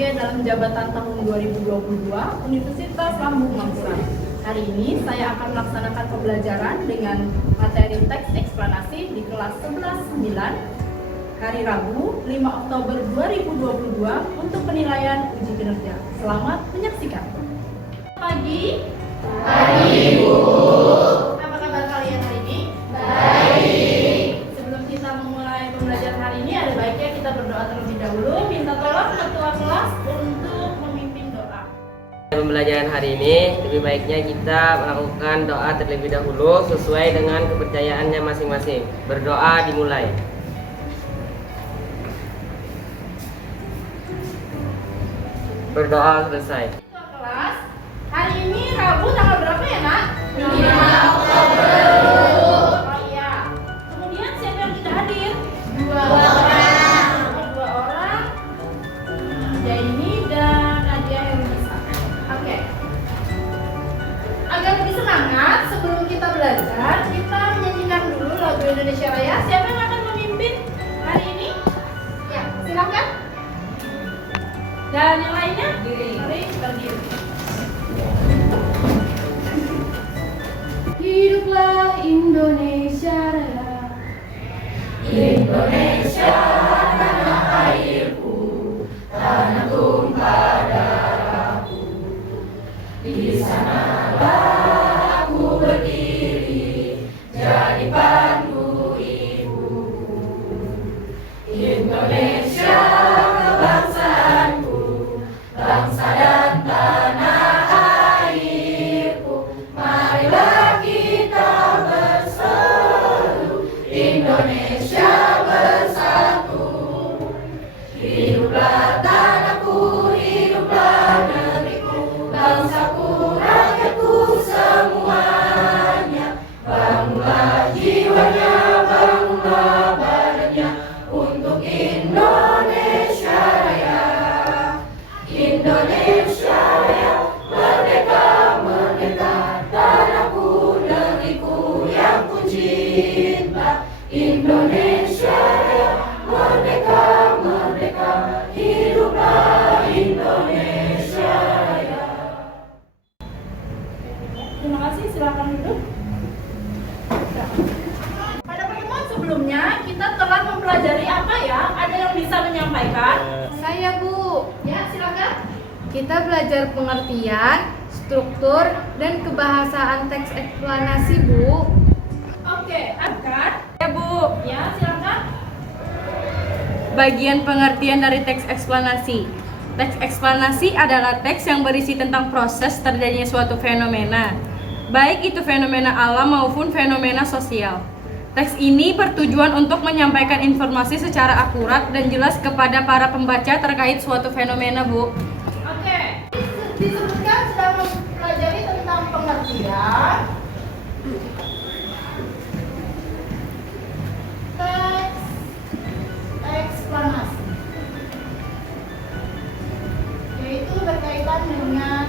sebagai dalam jabatan tahun 2022 Universitas Lambung Mangkurat. Hari ini saya akan melaksanakan pembelajaran dengan materi teks eksplanasi di kelas 11-9 hari Rabu 5 Oktober 2022 untuk penilaian uji kinerja. Selamat menyaksikan. Pagi. Pagi, Bu. Apa kabar kalian hari ini? Baik. Sebelum kita memulai pembelajaran hari ini, ada baiknya kita berdoa terlebih dahulu. Minta tolong ketua kelas untuk memimpin doa. Pembelajaran hari ini lebih baiknya kita melakukan doa terlebih dahulu sesuai dengan kepercayaannya masing-masing. Berdoa dimulai. Berdoa selesai. Ketua kelas, hari ini Rabu tanggal berapa ya, Nak? 5 Oktober. Oh iya. Kemudian siapa yang tidak hadir? Dua orang. Jaini dan Nadia yang bisa. Oke. Agar lebih semangat, sebelum kita belajar, kita menyanyikan dulu lagu Indonesia Raya. Siapa yang akan memimpin hari ini? Ya, silakan. Dan yang lainnya? Mari berdiri. Hiduplah Indonesia Raya. Indonesia tanah airku, tanah tumpah darahku. Di sanalah aku berdiri, jadi pandu ibuku. Indonesia kebangsaanku, bangsa dan tanah airku. Marilah kita berseru, Indonesia bersatu. Hiduplah tanahku, hiduplah negeriku, bangsaku, rakyatku semuanya. Bangunlah jiwanya, bangunlah badannya untuk Indonesia Raya. Indonesia Raya, merdeka, merdeka, tanahku, negeriku yang ku cinta. Indonesia Raya, merdeka, merdeka, hiduplah Indonesia Raya. Terima kasih, silakan duduk. Pada pertemuan sebelumnya kita telah mempelajari apa ya? Ada yang bisa menyampaikan? Saya, Bu. Ya, silakan. Kita belajar pengertian, struktur, dan kebahasaan teks eksplanasi, Bu. Oke, akan. Ya, Bu. Ya, silakan. Bagian pengertian dari teks eksplanasi. Teks eksplanasi adalah teks yang berisi tentang proses terjadinya suatu fenomena, baik itu fenomena alam maupun fenomena sosial. Teks ini bertujuan untuk menyampaikan informasi secara akurat dan jelas kepada para pembaca terkait suatu fenomena, Bu. Oke. Disebutkan sedang mempelajari tentang pengertian teks eksplanasi, yaitu berkaitan dengan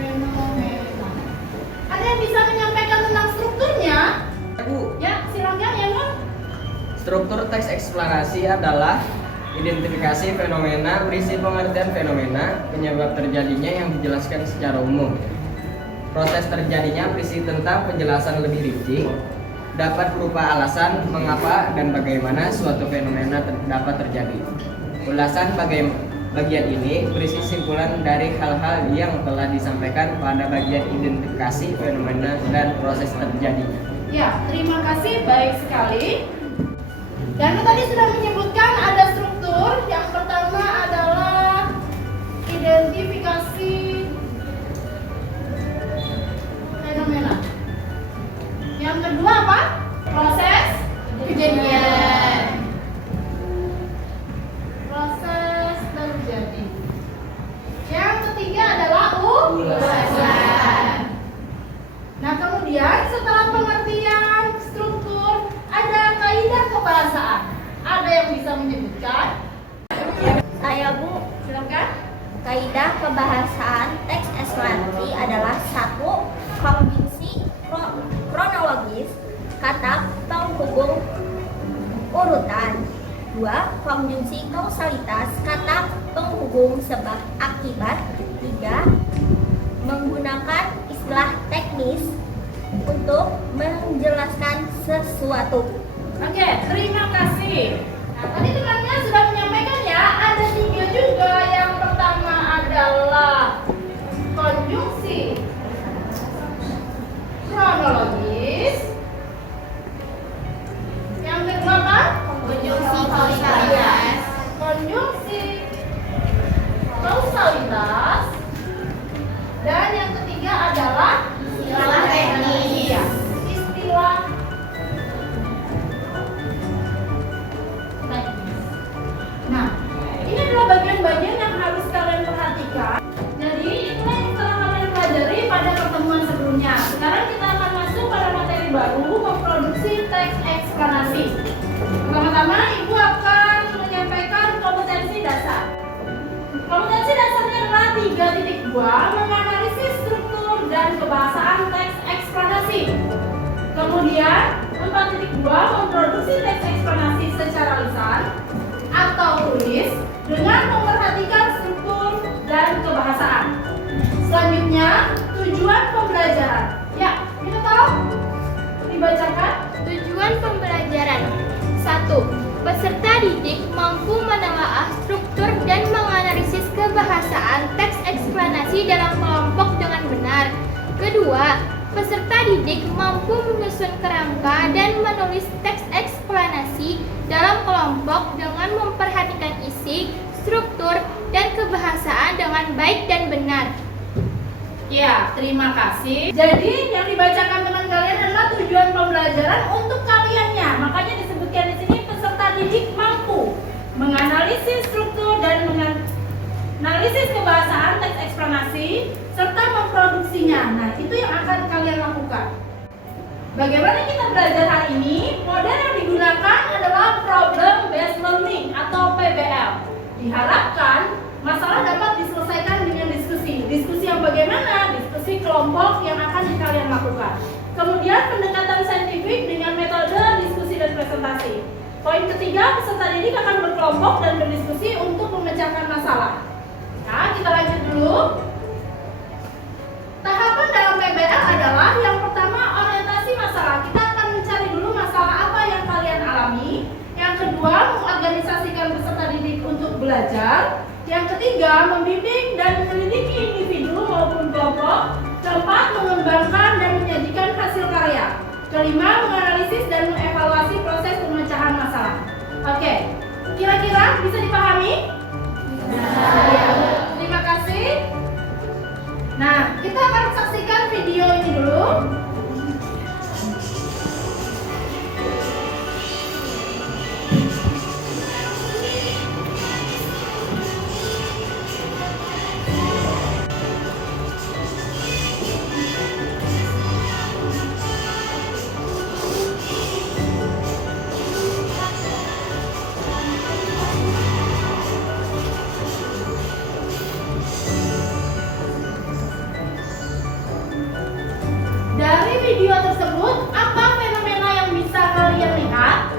fenomena. Ada yang bisa menyampaikan tentang strukturnya? Bu, Ya, silakan ya, Nur. struktur teks eksplanasi adalah identifikasi fenomena, berisi pengertian fenomena, penyebab terjadinya yang dijelaskan secara umum. Proses terjadinya berisi tentang penjelasan lebih rinci, dapat berupa alasan mengapa dan bagaimana suatu fenomena dapat terjadi. Ulasan bagian ini berisi simpulan dari hal-hal yang telah disampaikan pada bagian identifikasi fenomena dan proses terjadinya. Ya, terima kasih, baik sekali. Dan tadi sudah menyebutkan ada struktur. Yang pertama adalah identifikasi fenomena. Yang kedua apa? Proses kejadian. Proses terjadi. Yang ketiga adalah ulasan. Nah, kemudian setelah pengertian struktur, ada kaidah kebahasaan. Ada yang bisa menyebutkan? Saya, Bu. Silakan. Kaidah kebahasaan teks eksplanasi adalah 1. Kondisi kronologis kata penghubung urutan. 2. Konjungsi kausalitas kata penghubung sebab akibat. 3. Menggunakan istilah teknis untuk menjelaskan sesuatu. Oke, terima kasih. Nah, tadi temannya sudah menyampaikan ya, ada 3 juga. Yang pertama adalah konjungsi kronologis. Yang kedua apa? Konjungsi kausalitas. Konjungsi kausalitas. Dan yang ketiga adalah Istilah teknis. Iya, istilah teknis. Nah, ini adalah bagian-bagian yang harus kalian perhatikan. Jadi, itulah yang telah kalian pelajari pada pertemuan sebelumnya. Sekarang kita akan masuk pada materi baru, memproduksi teks eksplanasi. Pertama-tama, Ibu akan menyampaikan kompetensi dasar. Kompetensi dasarnya adalah 3.2, menganalisis struktur dan kebahasaan teks eksplanasi. Kemudian 4.2, memproduksi teks eksplanasi secara lisan atau tulis dengan memperhatikan struktur dan kebahasaan. Selanjutnya, tujuan pembelajaran. Ya, kita tahu dibacakan. Tujuan pembelajaran. 1. Peserta didik mampu menelaah struktur dan menganalisis kebahasaan teks eksplanasi dalam kelompok dengan benar. Kedua, peserta didik mampu menyusun kerangka dan menulis teks eksplanasi dalam kelompok dengan memperhatikan isi, struktur, dan kebahasaan dengan baik dan benar. Ya, terima kasih. Jadi yang dibacakan teman kalian adalah tujuan pembelajaran untuk kaliannya. Makanya disebutkan di sini peserta didik mampu menganalisis struktur dan menganalisis kebahasaan teks eksplanasi serta memproduksinya. Nah, itu yang akan kalian lakukan. Bagaimana kita belajar hari ini? Model yang digunakan adalah problem based learning atau PBL. Diharapkan masalah dapat diselesaikan dengan diskusi. Diskusi yang bagaimana? Diskusi kelompok yang akan kalian lakukan. Kemudian pendekatan saintifik dengan metode diskusi dan presentasi. Poin ketiga, peserta didik akan berkelompok dan berdiskusi untuk memecahkan masalah. Nah, kita lanjut dulu. Tahapan dalam PBL adalah yang pertama orientasi masalah. Kita akan mencari dulu masalah apa yang kalian alami. Yang kedua, mengorganisasikan peserta didik untuk belajar. Yang ketiga, membimbing dan menyelidiki individu maupun kelompok. Keempat, mengembangkan dan menyajikan hasil karya. Kelima, menganalisis dan mengevaluasi proses pemecahan masalah. Oke, kira-kira bisa dipahami? Ya. Terima kasih. Nah, kita akan saksikan video ini dulu. Dari video tersebut, apa fenomena yang bisa kalian lihat?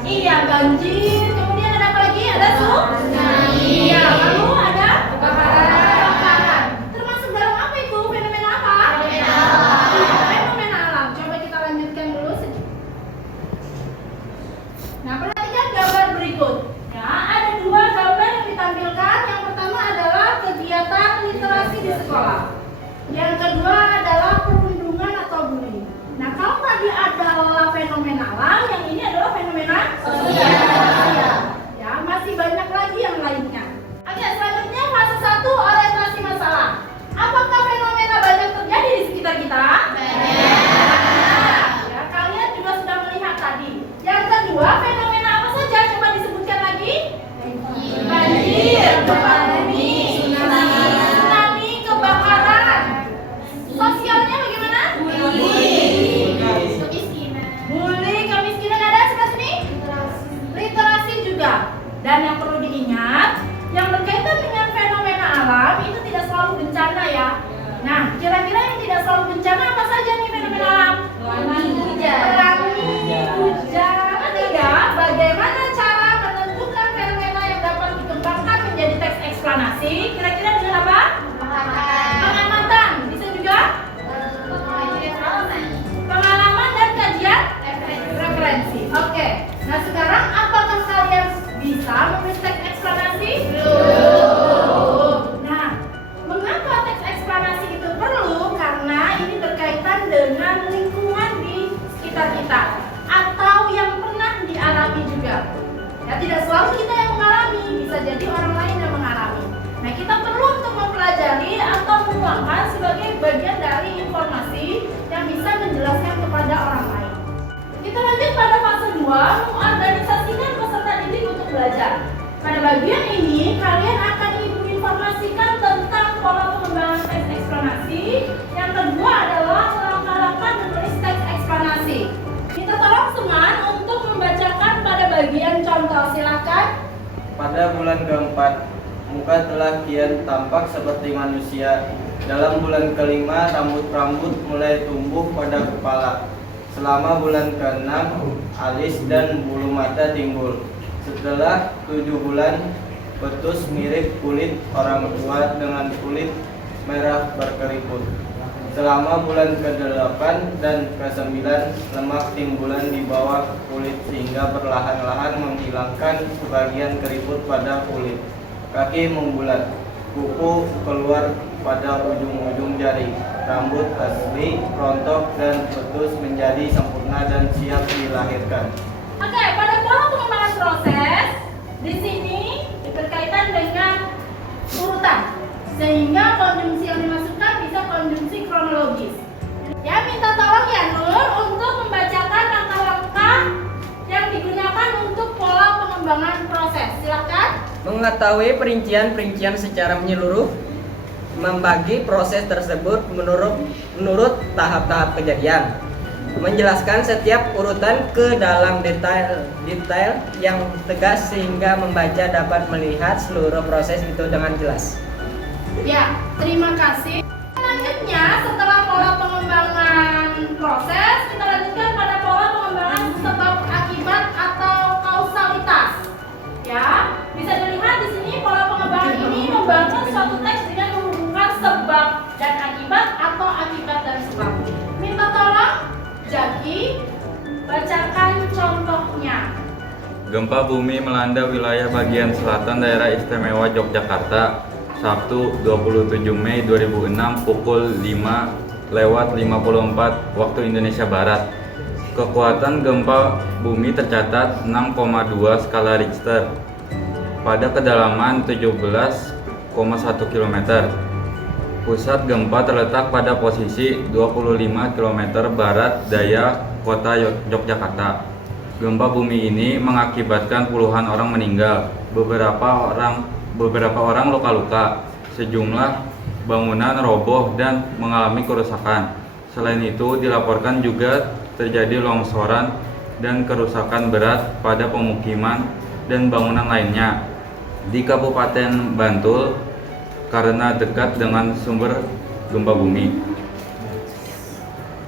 Iya, banjir. Kemudian ada apa lagi? Ada tsunami. Iya, lalu ada kebakaran. Termasuk dalam apa itu? Fenomena apa? Fenomena alam. Iya, fenomena alam. Coba kita lanjutkan dulu. Nah, perhatikan gambar berikut. Ya, ada 2 gambar yang ditampilkan. Yang pertama adalah kegiatan literasi di sekolah. Yang kedua adalah perundungan atau bullying. Nah, kalau tadi adalah fenomena alam, yang ini adalah fenomena sosial. kita atau yang pernah dialami juga. Ya, tidak selalu kita yang mengalami, bisa jadi orang lain yang mengalami. Nah, kita perlu untuk mempelajari atau menuangkan sebagai bagian dari informasi yang bisa menjelaskan kepada orang lain. Kita lanjut pada fase 2, mengorganisasikan peserta didik untuk belajar. Pada bagian ini, kalian akan Ibu informasikan tentang pola pengembangan teks eksplanasi. Yang kedua adalah langkah-langkah menulis teks eksplanasi. Minta tolong Suman untuk membacakan pada bagian contoh, silakan. Pada bulan keempat, muka telah kian tampak seperti manusia. Dalam bulan kelima, rambut-rambut mulai tumbuh pada kepala. Selama bulan ke-6, alis dan bulu mata timbul. Setelah 7 bulan, betus mirip kulit orang tua dengan kulit merah berkeriput. Selama bulan ke-8 dan ke-9, lemak timbulan di bawah kulit sehingga perlahan-lahan menghilangkan sebagian keriput pada kulit. Kaki membulat, kuku keluar pada ujung-ujung jari, rambut asli, rontok, dan betus menjadi sempurna dan siap dilahirkan. Oke, pada pola pengembangan proses, di sini berkaitan dengan urutan, sehingga konjungsi yang dimasukkan bisa konjungsi kronologis. Ya, minta tolong ya Nur untuk membacakan langkah-langkah yang digunakan untuk pola pengembangan proses. Silakan. Mengetahui perincian-perincian secara menyeluruh, membagi proses tersebut menurut tahap-tahap kejadian, menjelaskan setiap urutan ke dalam detail yang tegas sehingga membaca dapat melihat seluruh proses itu dengan jelas. Ya, terima kasih. Selanjutnya, setelah pola pengembangan proses, kita lanjutkan pada pola pengembangan sebab akibat atau kausalitas. Ya, bisa dilihat di sini pola pengembangan ini membangun suatu teks dengan menghubungkan sebab dan akibat atau akibat dan sebab. Minta tolong Jaki bacakan contohnya. Gempa bumi melanda wilayah bagian selatan daerah istimewa Yogyakarta Sabtu 27 Mei 2006 pukul 5:54 waktu Indonesia Barat. Kekuatan gempa bumi tercatat 6,2 skala Richter pada kedalaman 17,1 km. Pusat gempa terletak pada posisi 25 km barat daya kota Yogyakarta. Gempa bumi ini mengakibatkan puluhan orang meninggal, beberapa orang luka-luka, sejumlah bangunan roboh dan mengalami kerusakan. Selain itu, dilaporkan juga terjadi longsoran dan kerusakan berat pada pemukiman dan bangunan lainnya di Kabupaten Bantul karena dekat dengan sumber gempa bumi.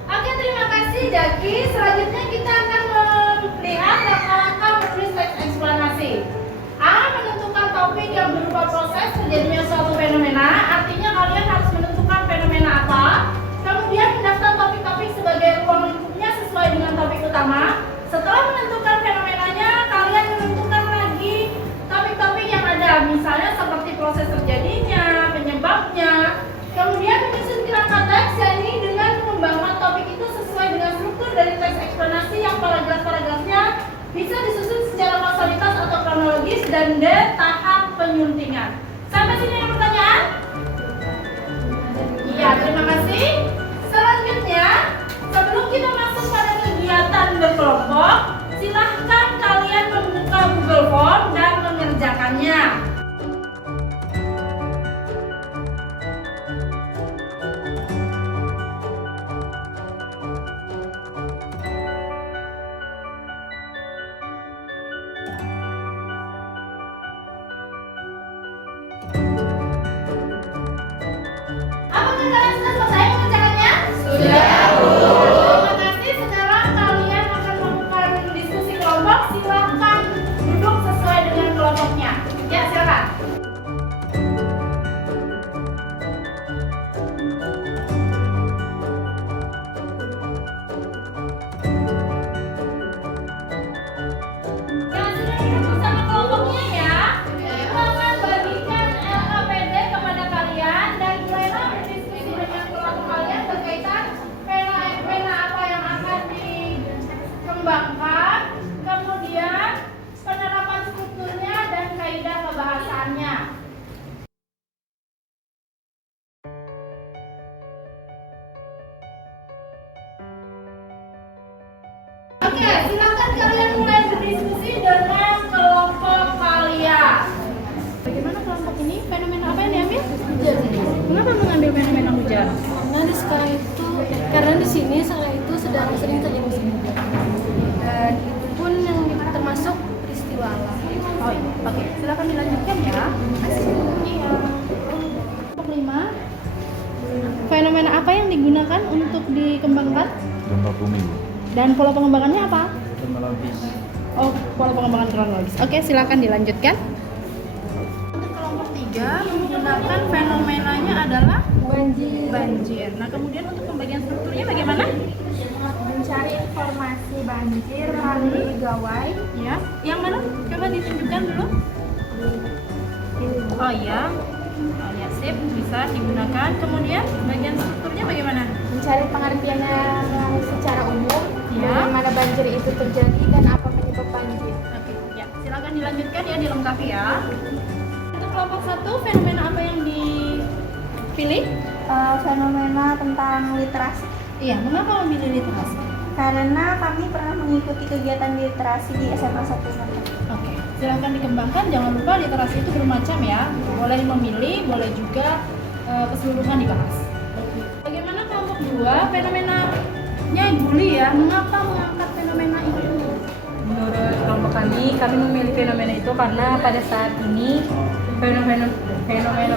Oke, terima kasih Jaki. Selanjutnya kita akan melihat langkah-langkah menulis teks eksplanasi. A. Menentukan topik yang berupa proses terjadinya suatu fenomena. Artinya kalian harus menentukan fenomena apa. Kemudian mendaftar topik-topik sebagai ruang lingkupnya sesuai dengan topik utama. Setelah menentukan fenomenanya, kalian menentukan lagi topik-topik yang ada. Misalnya seperti proses terjadinya, penyebabnya. Kemudian menyusun kerangka teks, yakni dengan mengembangkan topik itu sesuai dengan struktur dari teks eksplanasi yang paragraf-paragrafnya bisa disusun secara kausalitas atau kronologis dan tahap penyuntingan. Sampai sini ada pertanyaan? Iya, terima kasih. Selanjutnya, sebelum kita masuk pada kegiatan berkelompok, silahkan kalian membuka Google Form dan mengerjakannya. Apakah kalian sudah selesai mengerjakannya? Sudah. Terima kasih. Sekarang kalian akan melakukan diskusi kelompok. kembangkan, kemudian penerapan strukturnya dan kaidah kebahasaannya. Oke, silakan kalian mulai berdiskusi dengan kelompok kalian. Bagaimana kelompok ini? Fenomena apa yang diambil? Hujan. Mengapa mengambil fenomena hujan? Karena di sini sekarang itu sedang sering terjadi musim hujan. Dan itu pun yang termasuk peristiwa alam. Oh iya, oke. Silakan dilanjutkan ya. Iya. Kelompok 5. Fenomena apa yang digunakan untuk dikembangkan? Gempa bumi. Dan pola pengembangannya apa? Oh, pola pengembangan kronologis. Oke, silakan dilanjutkan. Untuk kelompok 3 menggunakan fenomenanya adalah banjir. Nah, kemudian untuk pembagian strukturnya bagaimana? Mencari informasi banjir melalui gawai. Ya, yang mana? Coba ditunjukkan dulu. Oh iya. Oh ya, sip, bisa digunakan. Kemudian bagian strukturnya bagaimana? Mencari pengertiannya secara umum. Ya. Bagaimana banjir itu terjadi dan apa penyebab banjir. Oke, ya. Silakan dilanjutkan ya, dilengkapi ya. Untuk kelompok 1, fenomena apa yang dipilih? Fenomena tentang literasi. Iya, mengapa memilih literasi? Karena kami pernah mengikuti kegiatan literasi di SMA 1 Malang. Oke, silahkan dikembangkan. Jangan lupa literasi itu bermacam ya. Boleh memilih, boleh juga keseluruhan dibahas. Bagaimana kelompok 2? Fenomenanya bully ya. Mengapa mengangkat fenomena itu? Menurut kelompok kami memilih fenomena itu karena pada saat ini fenomena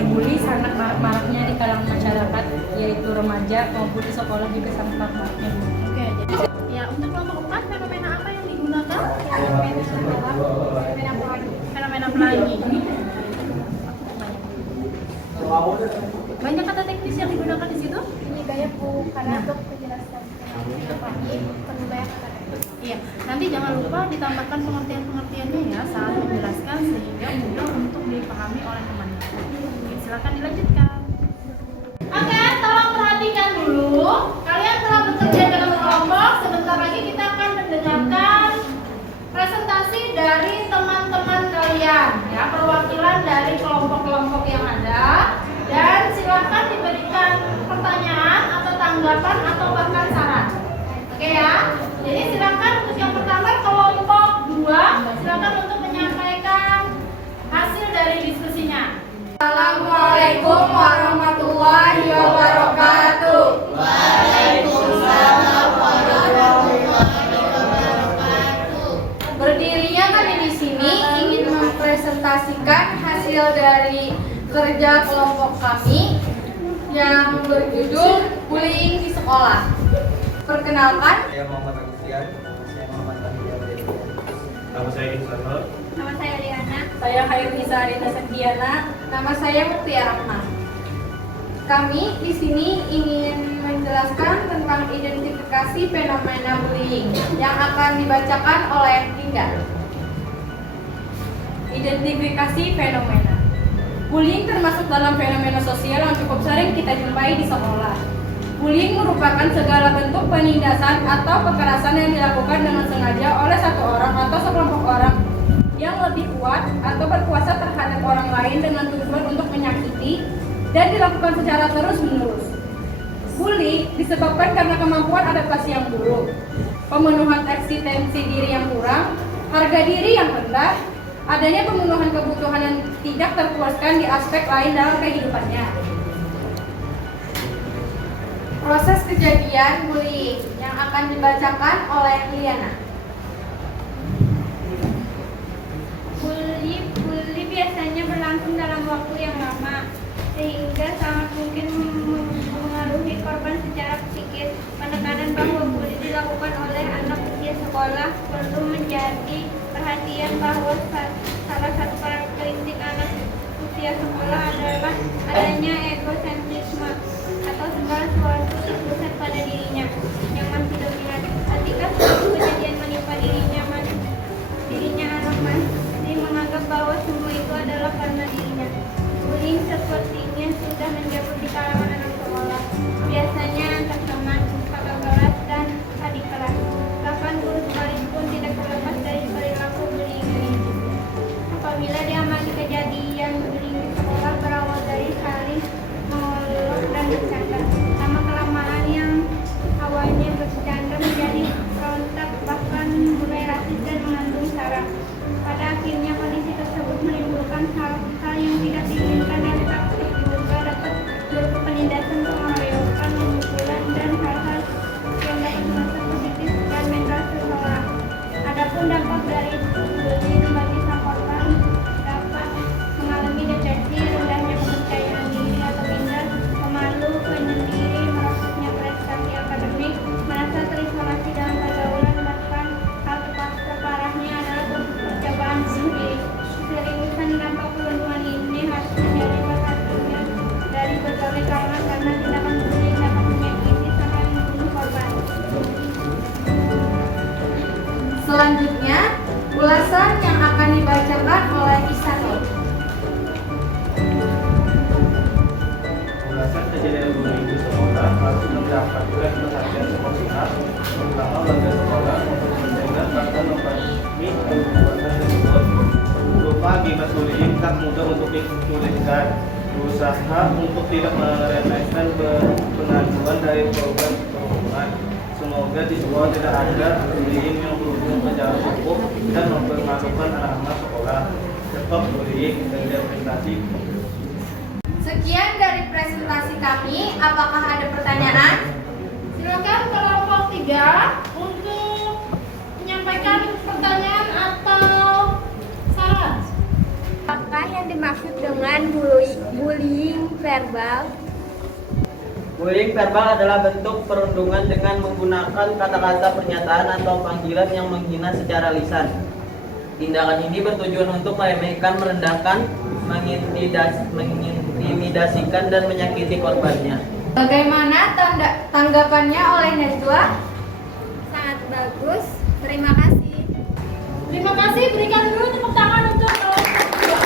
bully sangat maraknya di kalangan masyarakat, yaitu remaja maupun di sekolah juga sangat maraknya. Oke, jadi ya untuk kelompok 4, fenomena apa yang digunakan? Fenomena pelangi. Banyak kata teknis yang digunakan di situ? Ini banyak Bu, karena untuk menjelaskan ini perlu banyak kata. Iya, nanti jangan lupa ditambahkan pengertian-pengertiannya ya saat menjelaskan sehingga mudah untuk dipahami oleh temannya. Oke, silakan dilanjutkan. Oke, tolong perhatikan dulu. Kalian telah bekerja dalam kelompok. Sebentar lagi kita akan mendengarkan presentasi dari teman-teman kalian, ya, perwakilan dari kelompok-kelompok yang ada. Dan silakan diberikan pertanyaan atau tanggapan atau bahkan saran. Oke ya. Jadi silakan untuk yang pertama kelompok 2, silakan untuk menyampaikan hasil dari diskusinya. Assalamualaikum warahmatullahi wabarakatuh. Waalaikumsalam warahmatullahi wabarakatuh. Berdirinya kami di sini ingin mempresentasikan hasil dari kerja kelompok kami yang berjudul bullying di sekolah. Perkenalkan, Saya Muhammad Agustian. Saya Muhammad Fahidiyah Wadidiyah. Nama saya Insanul. Nama saya Liana. Saya Hairunisa Arina Septiana. nama saya Muktia Rahma. Kami di sini ingin menjelaskan tentang identifikasi fenomena bullying yang akan dibacakan oleh Dinda. Identifikasi fenomena. Bullying termasuk dalam fenomena sosial yang cukup sering kita jumpai di sekolah. Bullying merupakan segala bentuk penindasan atau kekerasan yang dilakukan dengan sengaja oleh satu orang atau sekelompok orang yang lebih kuat atau berkuasa terhadap orang lain dengan tujuan untuk menyakiti dan dilakukan secara terus-menerus. Bully disebabkan karena kemampuan adaptasi yang buruk, pemenuhan eksistensi diri yang kurang, harga diri yang rendah, adanya pemenuhan kebutuhan yang tidak terpuaskan di aspek lain dalam kehidupannya. Proses kejadian bullying yang akan dibacakan oleh Liana. Bully biasanya berlangsung dalam waktu yang lama, sehingga sangat mungkin mengaruhi korban secara psikis. Penekanan bahwa bully dilakukan oleh anak usia sekolah perlu menjadi perhatian bahwa salah satu karakteristik anak usia sekolah adalah adanya egosentrisme atau segala sesuatu terpusat pada dirinya yang masih dominan. Ketika suatu kejadian menimpa dirinya anak masih menganggap bahwa semua itu adalah karena dirinya. Bullying sepertinya sudah menjamur di kalangan anak sekolah, biasanya antar teman, kakak kelas, dan adik kelas. Bahkan guru sekalipun dari bullying bagi sang korban dapat mengalami depresi, rendahnya kepercayaan diri atau minder, pemalu, penyendiri, merosotnya prestasi akademik, merasa terisolasi dalam pergaulan, bahkan hal terparahnya adalah percobaan bunuh diri. Seriusan dampak perundungan ini harus menjadi perhatian dari berbagai kalangan karena tindakan bullying dapat menyakiti sampai membunuh korban. Selanjutnya, ulasan yang akan dibacakan oleh Isanul. Ulasan kejadian bullying di sekolah harus mendapatkan perhatian semua pihak, terutama warga sekolah, untuk menjaga bahkan membasmi perbuatan tersebut. Berupa akibat bullying tak mudah untuk dipulihkan. Berusaha untuk tidak meremehkan pengaduan dari korban perhubungan. Semoga di sekolah tidak ada bullying yang berujung ke jalan hukum dan mempermalukan anak-anak sekolah. Stop bullying dan prestasi. Sekian dari presentasi kami. Apakah ada pertanyaan? Silakan kelompok 3 untuk menyampaikan pertanyaan atau saran. Apakah yang dimaksud dengan bullying verbal? Bullying verbal adalah bentuk perundungan dengan menggunakan kata-kata pernyataan atau panggilan yang menghina secara lisan. Tindakan ini bertujuan untuk meremehkan, merendahkan, mengintimidasikan, dan menyakiti korbannya. Bagaimana tanggapannya oleh Najwa? Sangat bagus. Terima kasih. Terima kasih, berikan dulu tepuk tangan untuk kelompok 2.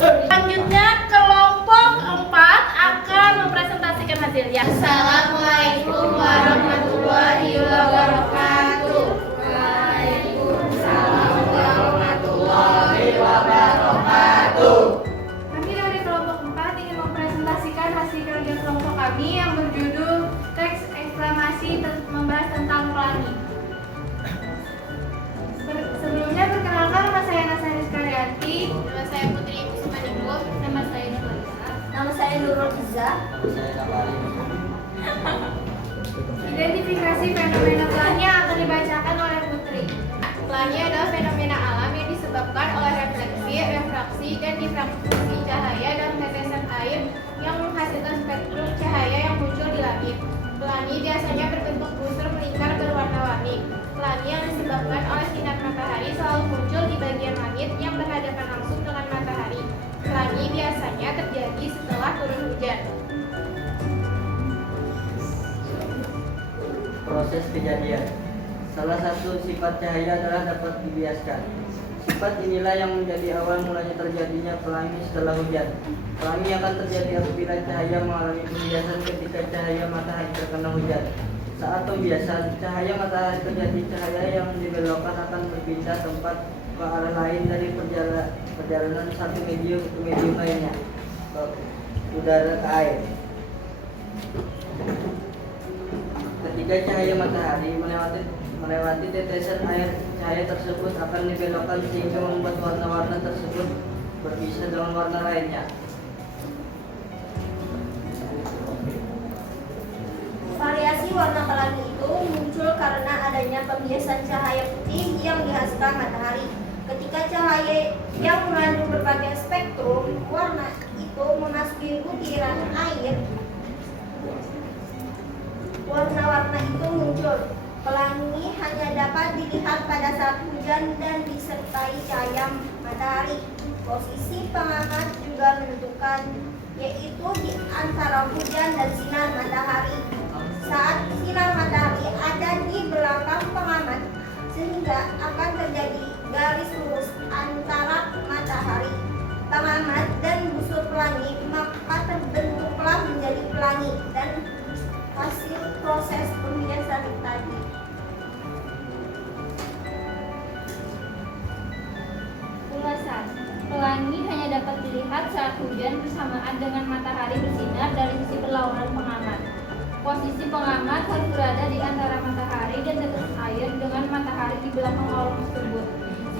Selanjutnya kelompok 4 akan mempresentasikan hasilnya. Assalamualaikum warahmatullahi wabarakatuh. Waalaikumsalam warahmatullahi wabarakatuh. Kami dari kelompok 4 ingin mempresentasikan hasil kerja kelompok kami yang berjudul Teks Eksklamasi membahas tentang pelangi. Sebelumnya perkenalkan, nama saya Nasari Karyati. Nama saya Putri Kusmaningrum. Nama saya Nurulisa. Nama saya Nurul Iza. Identifikasi fenomena pelangi yang akan dibacakan oleh Putri. Pelangi adalah fenomena alam yang disebabkan oleh refleksi, refraksi, dan difraksi cahaya dalam tetesan air yang menghasilkan spektrum cahaya yang muncul di langit. Pelangi biasanya berbentuk busur melingkar berwarna-warni. Pelangi yang disebabkan oleh sinar matahari selalu muncul di bagian langit yang berhadapan langsung dengan matahari. Pelangi biasanya terjadi setelah turun hujan. Proses kejadian. Salah satu sifat cahaya adalah dapat dibiaskan. Sifat inilah yang menjadi awal mulanya terjadinya pelangi setelah hujan. Pelangi akan terjadi apabila cahaya mengalami pembiasan ketika cahaya matahari terkena hujan. Saat pembiasan, cahaya matahari terjadi cahaya yang dibelokkan akan berpindah tempat ke arah lain dari perjalanan satu medium ke medium lainnya, ke udara ke air. Ketika cahaya matahari melewati tetesan air, cahaya tersebut akan dibelokkan sehingga membuat warna-warna tersebut berpisah dengan warna lainnya. Variasi warna pelangi itu muncul karena adanya pembiasan cahaya putih yang dihasilkan matahari. Ketika cahaya yang mengandung berbagai spektrum warna itu memasuki butiran air, warna-warna itu muncul. Pelangi hanya dapat dilihat pada saat hujan dan disertai cahaya matahari. Posisi pengamat juga menentukan, yaitu di antara hujan dan sinar matahari. Saat sinar matahari ada di belakang pengamat, sehingga akan terjadi garis lurus antara matahari, pengamat, dan busur pelangi, maka terbentuklah menjadi pelangi dan hasil proses pembiasan tadi. Ulasan. Pelangi hanya dapat dilihat saat hujan bersamaan dengan matahari bersinar dari sisi berlawanan pengamat. Posisi pengamat harus berada di antara matahari dan tetesan air dengan matahari di belakang awan tersebut,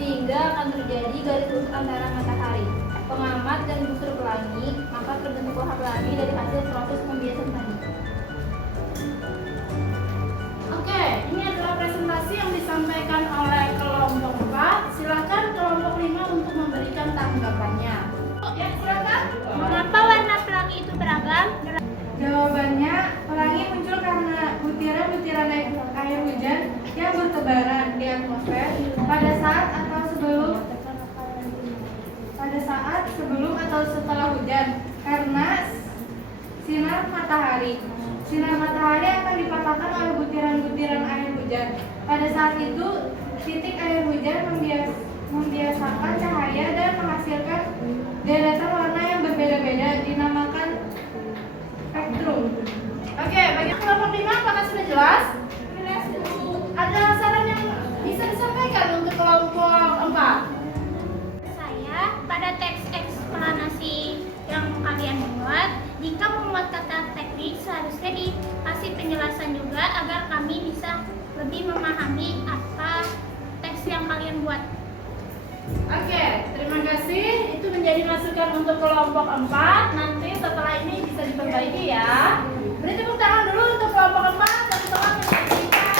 sehingga akan terjadi garis lurus antara matahari, pengamat, dan busur pelangi, maka terbentuklah pelangi dari hasil proses pembiasan tadi. Oke, ini adalah tanggapannya. Ya, silakan. Mengapa warna pelangi itu beragam? Jawabannya, pelangi muncul karena butiran-butiran air hujan yang bertebaran di atmosfer pada saat sebelum atau setelah hujan karena sinar matahari. Sinar matahari akan dipatahkan oleh butiran-butiran air hujan. Pada saat itu, titik air hujan membiasakan cahaya dan menghasilkan deretan warna yang berbeda-beda dinamakan spektrum. Oke, bagi kelompok 5 apakah sudah jelas? Ada saran yang bisa disampaikan untuk kelompok 4? Saya pada teks eksplanasi yang kalian buat, jika memuat kata teknik seharusnya dikasih penjelasan juga agar kami bisa lebih memahami apa teks yang kalian buat. Oke, terima kasih. Itu menjadi masukan untuk kelompok 4. Nanti setelah ini bisa diperbaiki ya. Beri tepuk tangan dulu untuk kelompok 4 yang telah menyaksikan.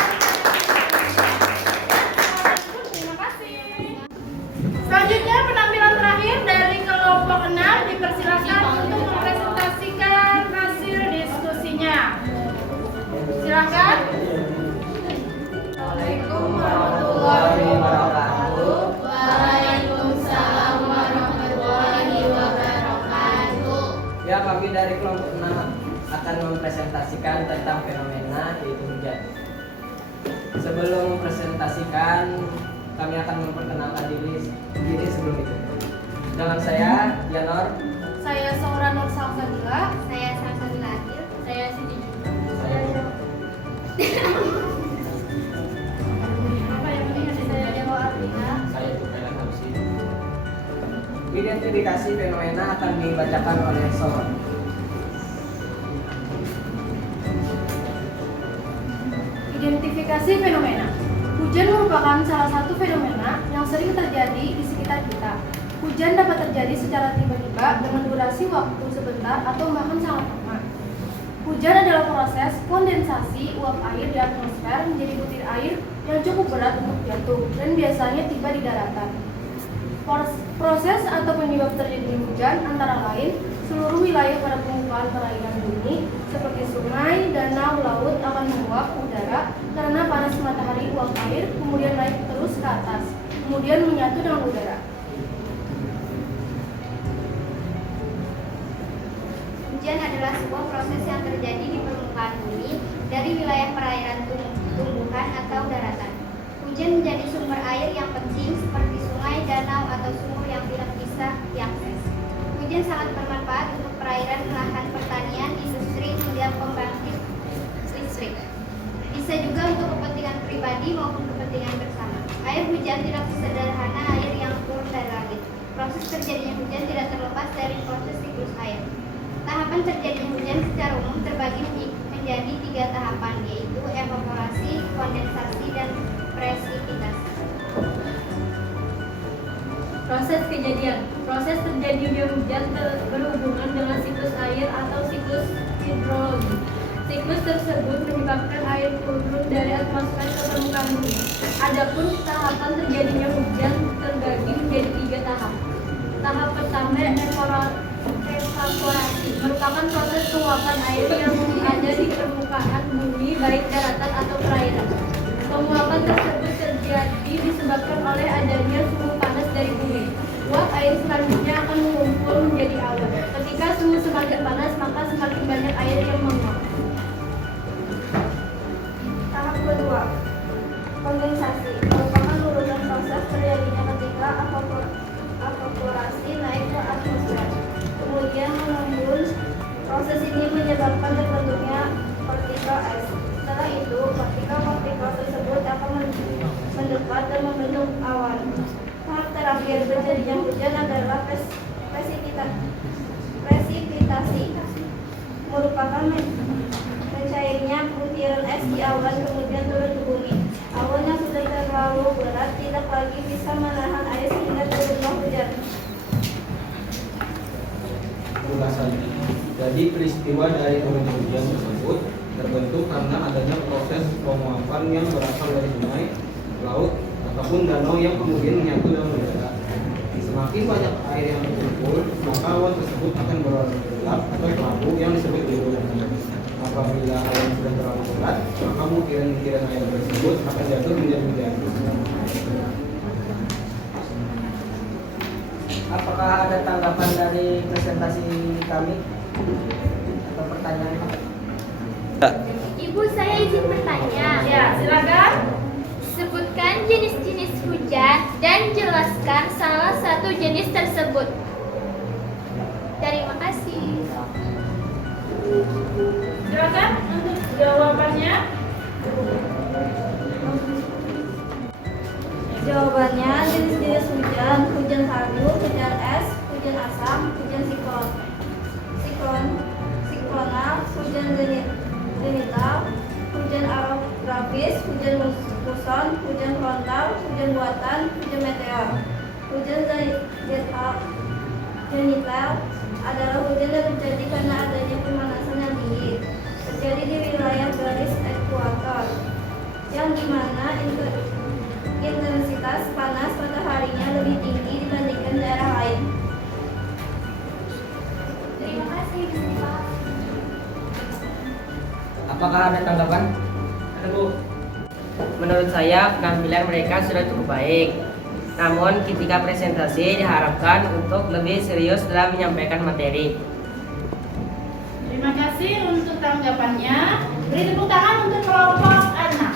Terima kasih. Selanjutnya penampilan terakhir dari kelompok 6 dipersilakan untuk mempresentasikan hasil diskusinya. Silakan. Assalamualaikum warahmatullahi wabarakatuh. Waalaikumsalam warahmatullahi wabarakatuh. Ya, kami dari kelompok 6 akan mempresentasikan tentang fenomena yaitu hujan. Sebelum mempresentasikan, kami akan memperkenalkan diri sebelum itu. Dengan saya, Yanor. Saya Saura Nur Salsabila. Saya Salsabila Adil. Saya Siti. Apa yang penting ada saya Dewa Artina. Saya Tupelan Hamsi. Identifikasi fenomena akan dibacakan oleh Saura. Identifikasi fenomena. Hujan merupakan salah satu fenomena yang sering terjadi di sekitar kita. Hujan dapat terjadi secara tiba-tiba dengan durasi waktu sebentar atau bahkan sangat lama. Hujan adalah proses kondensasi uap air di atmosfer menjadi butir air yang cukup berat untuk jatuh dan biasanya tiba di daratan. Proses atau penyebab terjadinya hujan antara lain seluruh wilayah pada permukaan perairan bumi seperti sungai, danau, laut akan menguap udara karena panas matahari uap air kemudian naik terus ke atas, kemudian menyatu dengan udara. Hujan adalah sebuah proses yang terjadi di permukaan bumi dari wilayah perairan tumbuhan atau daratan. Hujan menjadi sumber air yang penting seperti sungai, danau, atau sumur yang tidak bisa diakses. Hujan sangat bermanfaat untuk perairan, lahan pertanian, industri, hingga pembangkit listrik. Bisa juga untuk kepentingan pribadi maupun kepentingan bersama. Air hujan tidak sesederhana air yang turun dari langit. Proses terjadinya hujan tidak terlepas dari proses siklus air. Tahapan terjadinya hujan secara umum terbagi menjadi 3 tahapan, yaitu evaporasi, kondensasi, dan presipitasi. Proses kejadian. Proses terjadinya hujan berhubungan dengan siklus air atau siklus hidrologi. Siklus tersebut menyebabkan air turun dari atmosfer ke permukaan bumi. Adapun tahapan terjadinya hujan terbagi menjadi 3 tahap. Tahap pertama evaporasi merupakan proses penguapan air yang ada di permukaan bumi baik daratan atau perairan. Penguapan tersebut terjadi disebabkan oleh adanya suhu panas dari bumi. Uap air selanjutnya akan mengumpul menjadi awan. Ketika suhu semakin panas, maka semakin banyak air yang menguap. Tahap kedua, kondensasi merupakan urutan proses terjadinya ketika evaporasi naik ke atmosfer, kemudian mengembun. Proses ini menyebabkan terbentuknya partikel es. Setelah itu, partikel-partikel tersebut akan mendekat dan membentuk awan. Tahap terakhir terjadinya hujan adalah presipitasi, merupakan mencairnya butiran es di awan kemudian turun ke bumi. Awan yang sudah terlalu berat tidak lagi bisa menahan air sehingga turunlah hujan. Ulasannya. Jadi peristiwa dari turunnya hujan tersebut terbentuk karena adanya proses penguapan yang berasal dari sungai, laut, ataupun danau yang kemudian menyatu dengan udara. Semakin banyak air yang terkumpul, maka awan tersebut akan berwarna gelap atau kelabu yang disebut biru. Apabila awan sudah terlalu berat, maka butiran-butiran air tersebut akan jatuh menjadi hujan. Apakah ada tanggapan dari presentasi kami atau pertanyaan? Ibu, saya izin bertanya. Ya, silakan. Sebutkan jenis-jenis hujan dan jelaskan salah satu jenis tersebut. Terima kasih. Silakan untuk jawabannya. Jawabannya jenis-jenis hujan: hujan salju, hujan es, hujan asam, hujan siklonal, hujan zenital, hujan aerografis, hujan muson, hujan frontal, hujan buatan, hujan meteor. Hujan zenital adalah hujan yang terjadi karena adanya pemanasan yang tinggi, terjadi di wilayah garis ekuator, yang dimana intensitas panas mataharinya lebih tinggi dibandingkan daerah lain. Terima kasih, Pak. Apakah ada tanggapan? Ada, Bu. Menurut saya penampilan mereka sudah cukup baik. Namun ketika presentasi diharapkan untuk lebih serius dalam menyampaikan materi. Terima kasih untuk tanggapannya. Beri tepuk tangan untuk kelompok anak.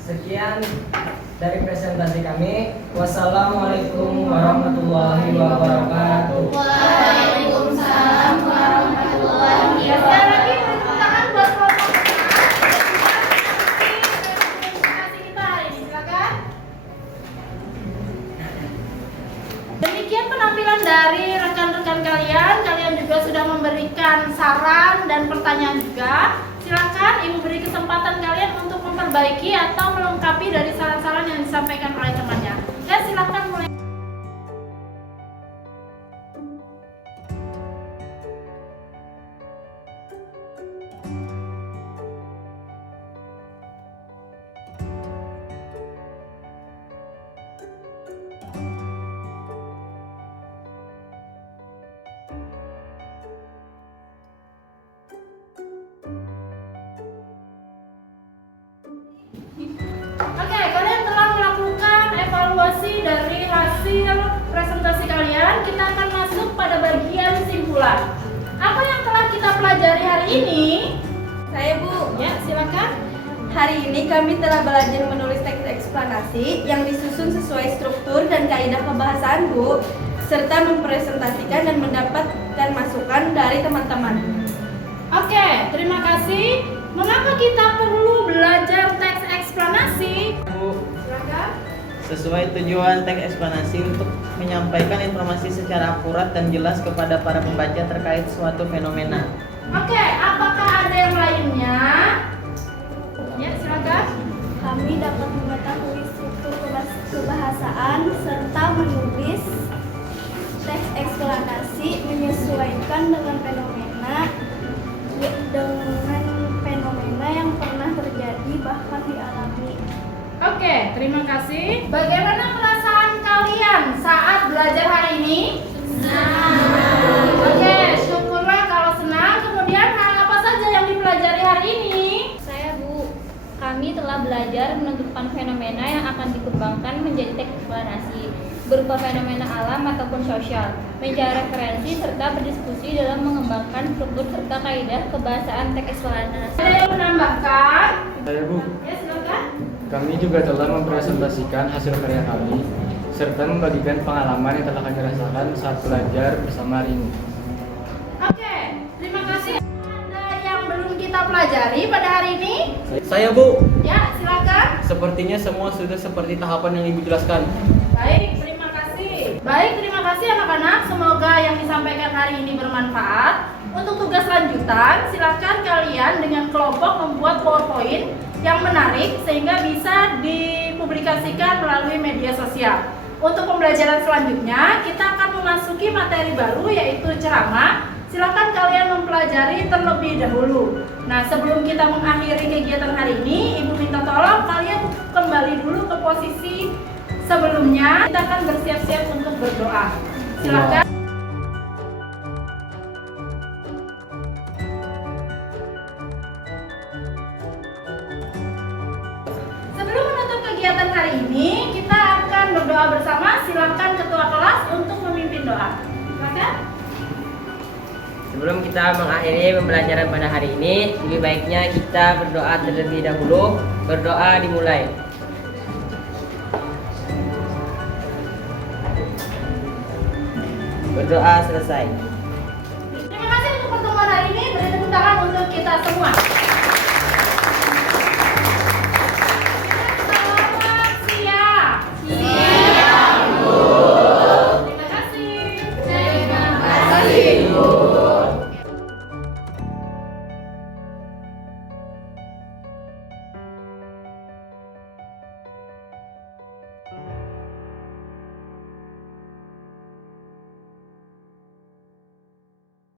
Sekian dari presentasi kami. Wassalamualaikum warahmatullahi wabarakatuh. Waalaikumsalam warahmatullahi Ya, sekali lagi beri tepuk tangan buat kelompok anak. Presentasi kita hari ini, silakan. Demikian penampilan dari rekan-rekan kalian. Kalian juga sudah memberikan saran dan pertanyaan juga. Silakan Ibu beri kesempatan kalian untuk memperbaiki atau melengkapi dari saran-saran yang disampaikan oleh temannya. Ya, silakan mulai. Oke, kalian telah melakukan evaluasi dari hasil presentasi kalian. Kita akan masuk pada bagian simpulan. Apa yang telah kita pelajari hari ini? Saya, Bu. Ya, silakan. Hari ini kami telah belajar menulis teks eksplanasi yang disusun sesuai struktur dan kaidah kebahasaan, Bu, serta mempresentasikan dan mendapatkan masukan dari teman-teman. Oke, terima kasih. Mengapa kita perlu belajar teks eksplanasi? Bu, Silakan. Sesuai tujuan teks eksplanasi untuk menyampaikan informasi secara akurat dan jelas kepada para pembaca terkait suatu fenomena. Oke, apakah ada yang lainnya? Ya, silakan. Kami dapat mengetahui struktur kebahasaan serta menulis teks eksplanasi menyesuaikan dengan fenomena yang pernah terjadi bahkan dialami. Oke, terima kasih. Bagaimana perasaan kalian saat belajar hari ini? Senang. Oke, syukurlah kalau senang. Kemudian hal apa saja yang dipelajari hari ini? Saya, Bu, kami telah belajar menentukan fenomena yang akan dikembangkan menjadi teks eksplanasi berupa fenomena alam ataupun sosial, mencari referensi serta berdiskusi dalam mengembangkan struktur serta kaidah kebahasaan teks eksplanasi. Ada yang menambahkan? Saya, Bu, Ya, silakan. kami juga telah mempresentasikan hasil karya kami serta membagikan pengalaman yang telah kami rasakan saat belajar bersama hari ini. Oke, terima kasih. Ada yang belum kita pelajari pada hari ini? saya Bu, Ya, silakan. sepertinya semua sudah seperti tahapan yang Ibu jelaskan. Baik, terima kasih. Baik, terima kasih anak-anak. Semoga yang disampaikan hari ini bermanfaat. Untuk tugas lanjutan, silakan kalian dengan kelompok membuat PowerPoint yang menarik sehingga bisa dipublikasikan melalui media sosial. Untuk pembelajaran selanjutnya, kita akan memasuki materi baru yaitu ceramah. Silakan kalian mempelajari terlebih dahulu. Nah, sebelum kita mengakhiri kegiatan hari ini, Ibu minta tolong kalian kembali kembali dulu ke posisi sebelumnya. Kita akan bersiap-siap untuk berdoa. Silakan. Sebelum menutup kegiatan hari ini, kita akan berdoa bersama. Silakan ketua kelas untuk memimpin doa. Silakan. Sebelum kita mengakhiri pembelajaran pada hari ini, lebih baiknya kita berdoa terlebih dahulu. Berdoa dimulai. Berdoa selesai.